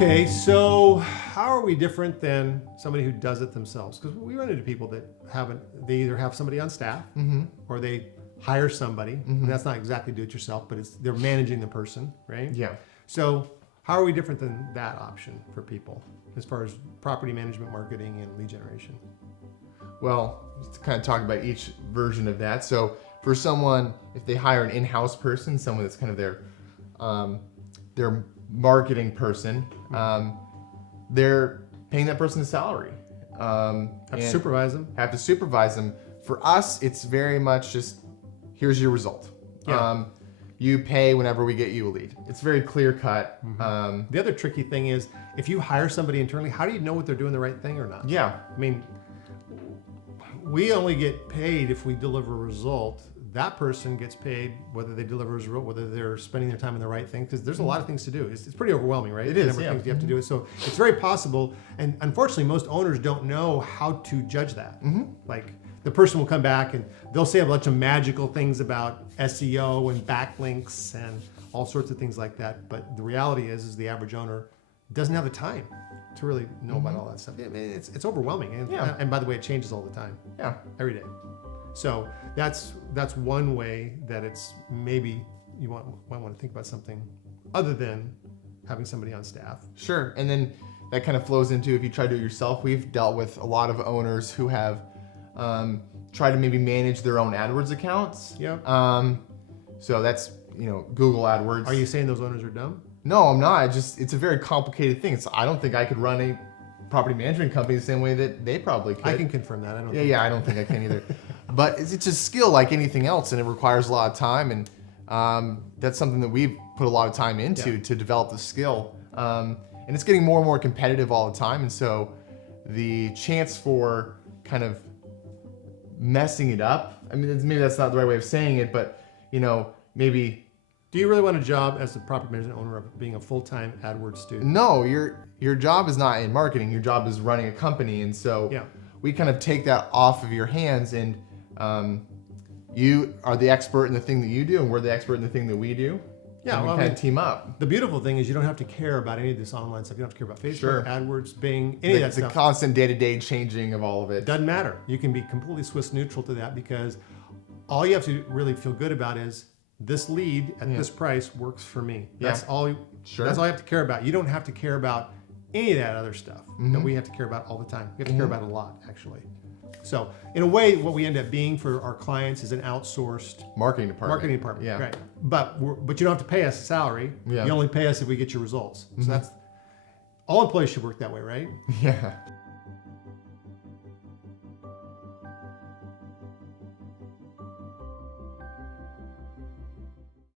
Okay, so how are we different than somebody who does it themselves? Because we run into people that they either have somebody on staff or they hire somebody. And that's not exactly do it yourself, but they're managing the person, right? Yeah. So how are we different than that option for people as far as property management, marketing, and lead generation? Well, let's kind of talk about each version of that. So for someone, if they hire an in-house person, someone that's kind of their marketing person, they're paying that person a salary. Have to supervise them. Have to supervise them. For us, it's very much just, here's your result. Yeah. You pay whenever we get you a lead. It's very clear cut. The other tricky thing is, if you hire somebody internally, how do you know what they're doing the right thing or not? Yeah. I mean, we only get paid if we deliver a result. That person gets paid whether they deliver a result, whether they're spending their time on the right thing, because there's a lot of things to do. It's pretty overwhelming, right? It The is, number of yeah. things you have to do. So it's very possible, and unfortunately, most owners don't know how to judge that. Like, the person will come back and they'll say a bunch of magical things about SEO and backlinks and all sorts of things like that. But the reality is the average owner doesn't have the time to really know about all that stuff. I mean, it's overwhelming. And, and by the way, it changes all the time. Yeah. Every day. So that's one way that it's maybe you might want to think about something other than having somebody on staff. Sure. And then that kind of flows into, if you try to do it yourself, we've dealt with a lot of owners who have tried to maybe manage their own AdWords accounts. Yep. So that's, Google AdWords. Are you saying those owners are dumb? No, I'm not. It's a very complicated thing. I don't think I could run a property management company the same way that they probably could. I can confirm that. I don't think I can either. But it's a skill like anything else, and it requires a lot of time, and that's something that we've put a lot of time into to develop the skill. And it's getting more and more competitive all the time, and so the chance for kind of messing it up, I mean, maybe that's not the right way of saying it, but maybe. Do you really want a job as the property management owner of being a full-time AdWords student? No, your job is not in marketing. Your job is running a company, and so we kind of take that off of your hands, and you are the expert in the thing that you do, and we're the expert in the thing that we do. Yeah, and we kind of team up. The beautiful thing is you don't have to care about any of this online stuff. You don't have to care about Facebook, Sure. AdWords, Bing, any of that stuff. The constant day-to-day changing of all of it. Doesn't matter. You can be completely Swiss neutral to that, because all you have to really feel good about is this lead at this price works for me. That's all. Sure. That's all you have to care about. You don't have to care about any of that other stuff that we have to care about all the time. We have to care about it a lot, actually. So in a way, what we end up being for our clients is an outsourced marketing department. Yeah. Right. But you don't have to pay us a salary. Yeah. You only pay us if we get your results. So that's all employees should work that way, right? Yeah.